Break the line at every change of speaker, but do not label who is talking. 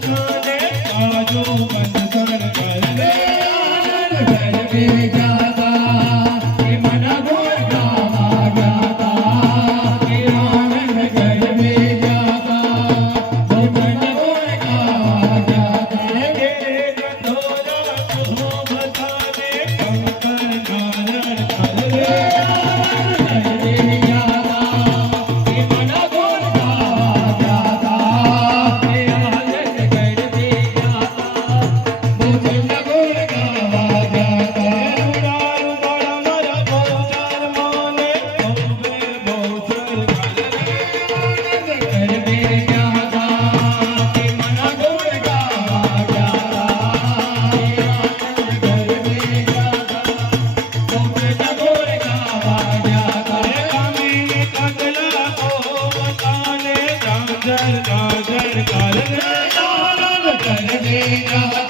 Krishna Jai